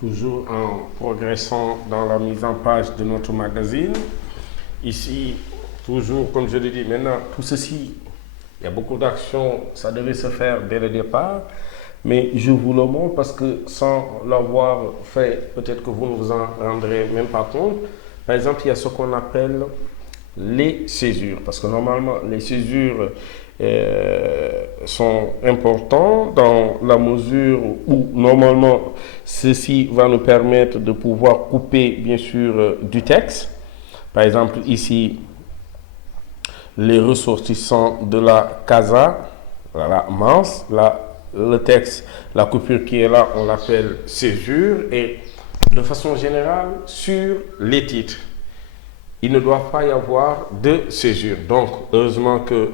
toujours en progressant dans la mise en page de notre magazine. Ici, toujours, comme je l'ai dit, maintenant, tout ceci, il y a beaucoup d'actions, ça devait se faire dès le départ, mais je vous le montre parce que sans l'avoir fait, peut-être que vous ne vous en rendrez même pas compte. Par exemple, il y a ce qu'on appelle les césures, parce que normalement, les césures sont importants dans la mesure où normalement ceci va nous permettre de pouvoir couper bien sûr du texte. Par exemple ici les ressortissants de la casa, la manse, le texte, la coupure qui est là, on l'appelle césure, et de façon générale sur les titres il ne doit pas y avoir de césure. Donc heureusement que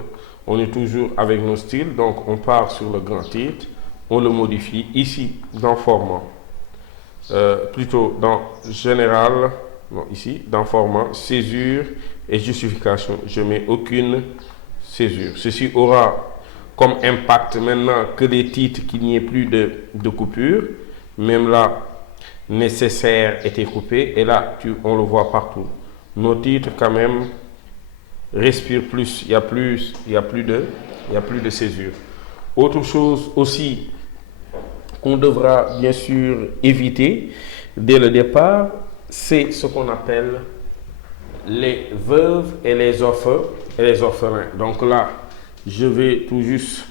on est toujours avec nos styles, donc on part sur le grand titre, on le modifie ici dans format, plutôt dans général, non ici, dans format, césure et justification. Je mets aucune césure. Ceci aura comme impact maintenant que les titres qu'il n'y ait plus de coupure, même là, nécessaire était coupé, et là, on le voit partout. Nos titres quand même respirent plus, il y a plus de césure. Autre chose aussi qu'on devra bien sûr éviter dès le départ, c'est ce qu'on appelle les veuves et les orphelins. Donc là, je vais tout juste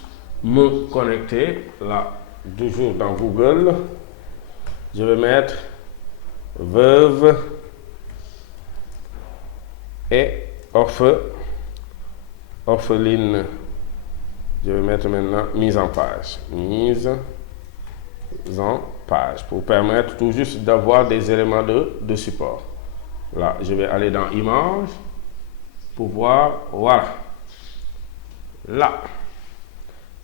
me connecter, là, toujours dans Google. Je vais mettre veuve et orpheline. Je vais mettre maintenant mise en page. Mise en page pour permettre tout juste d'avoir des éléments de support. Là, je vais aller dans images pour voir, voilà. Là,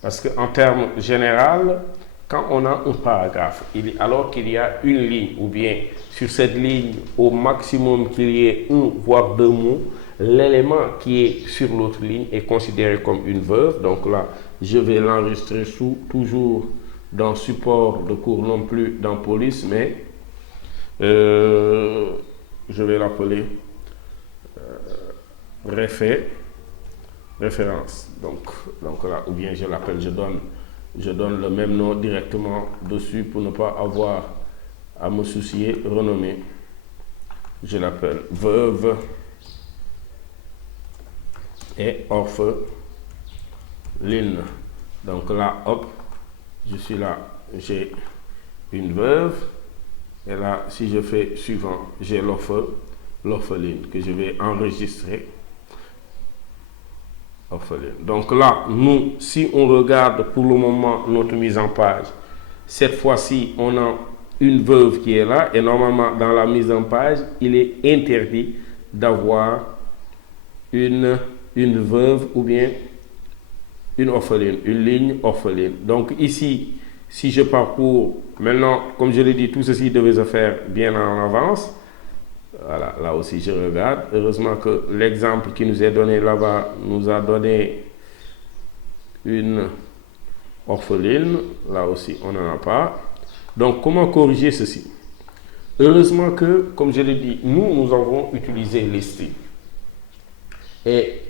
parce qu'en termes général, quand on a un paragraphe, alors qu'il y a une ligne, ou bien sur cette ligne, au maximum qu'il y ait un voire deux mots, l'élément qui est sur l'autre ligne est considéré comme une veuve. Donc là, je vais l'enregistrer toujours dans support de cours, non plus dans police, mais je vais l'appeler référence. Donc là, ou bien je l'appelle, je donne le même nom directement dessus pour ne pas avoir à me soucier, renommer. Je l'appelle veuve et orpheline. Donc là, hop, je suis là, j'ai une veuve, et là, si je fais suivant, j'ai l'orpheline que je vais enregistrer. Orpheline. Donc là, nous, si on regarde pour le moment notre mise en page, cette fois-ci, on a une veuve qui est là, et normalement, dans la mise en page, il est interdit d'avoir une veuve ou bien une orpheline, une ligne orpheline. Donc ici, si je parcours, maintenant, comme je l'ai dit, tout ceci devait se faire bien en avance. Voilà, là aussi je regarde. Heureusement que l'exemple qui nous est donné là-bas nous a donné une orpheline. Là aussi, on n'en a pas. Donc, comment corriger ceci? Heureusement que, comme je l'ai dit, nous avons utilisé les styles. Et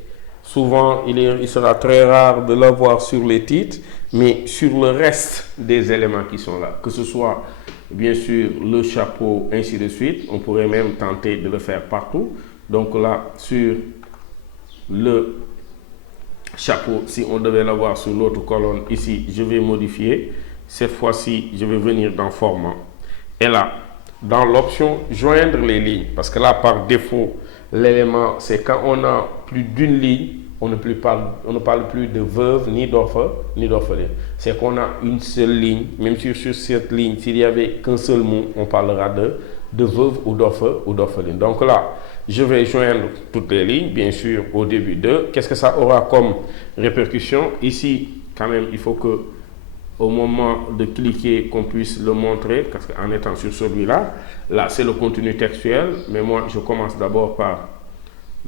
souvent, il sera très rare de l'avoir sur les titres, mais sur le reste des éléments qui sont là, que ce soit bien sûr le chapeau, ainsi de suite, on pourrait même tenter de le faire partout. Donc là, sur le chapeau, si on devait l'avoir sur l'autre colonne, ici, je vais modifier. Cette fois-ci, je vais venir dans format. Et là, dans l'option joindre les lignes, parce que là, par défaut, l'élément, c'est quand on a plus d'une ligne, on ne parle plus de veuve ni d'orpheline. C'est qu'on a une seule ligne, même sur cette ligne, s'il n'y avait qu'un seul mot, on parlera de veuve ou d'orpheline. Donc là, je vais joindre toutes les lignes, bien sûr, au début de. Qu'est-ce que ça aura comme répercussion? Ici, quand même, il faut que au moment de cliquer, qu'on puisse le montrer, parce qu'en étant sur celui-là, là, c'est le contenu textuel, mais moi, je commence d'abord par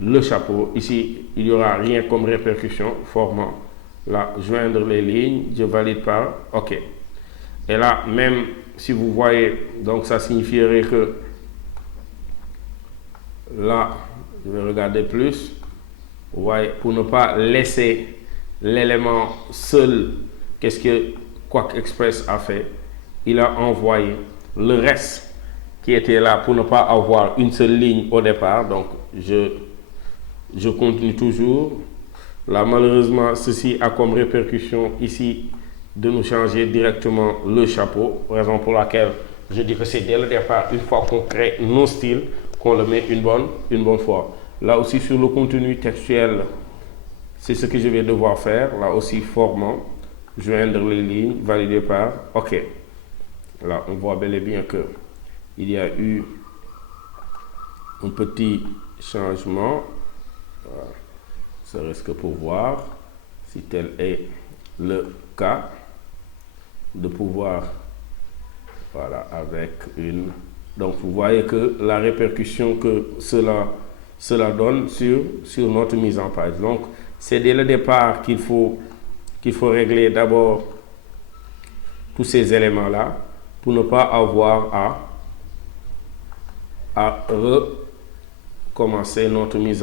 le chapeau. Ici, il n'y aura rien comme répercussion, format. Là, joindre les lignes, je valide par OK. Et là, même si vous voyez, donc ça signifierait que là, je vais regarder plus. Vous voyez, pour ne pas laisser l'élément seul, qu'est-ce que Quack Express a fait? Il a envoyé le reste qui était là pour ne pas avoir une seule ligne au départ. Donc, je continue toujours. Là, malheureusement, ceci a comme répercussion ici de nous changer directement le chapeau. Raison pour laquelle je dis que c'est dès le départ, une fois qu'on crée nos styles, qu'on le met une bonne fois. Là aussi, sur le contenu textuel, c'est ce que je vais devoir faire. Là aussi, formant, joindre les lignes, valider par OK. Là, on voit bel et bien que il y a eu un petit changement. Voilà. Serait-ce que pour voir si tel est le cas, de pouvoir, voilà, avec une... Donc, vous voyez que la répercussion que cela donne sur notre mise en page. Donc, c'est dès le départ qu'il faut régler d'abord tous ces éléments-là pour ne pas avoir à recommencer notre mise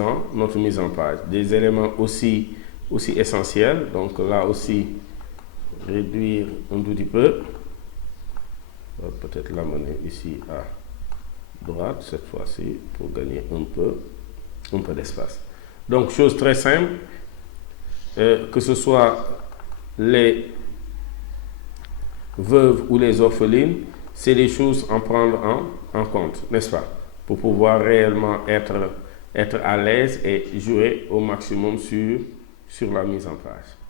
en page. Des éléments aussi essentiels. Donc, là aussi, réduire un tout petit peu. Peut-être l'amener ici à droite cette fois-ci pour gagner un peu d'espace. Donc, chose très simple, que ce soit les veuves ou les orphelines, c'est des choses à prendre en compte, n'est-ce pas? Pour pouvoir réellement être à l'aise et jouer au maximum sur la mise en page.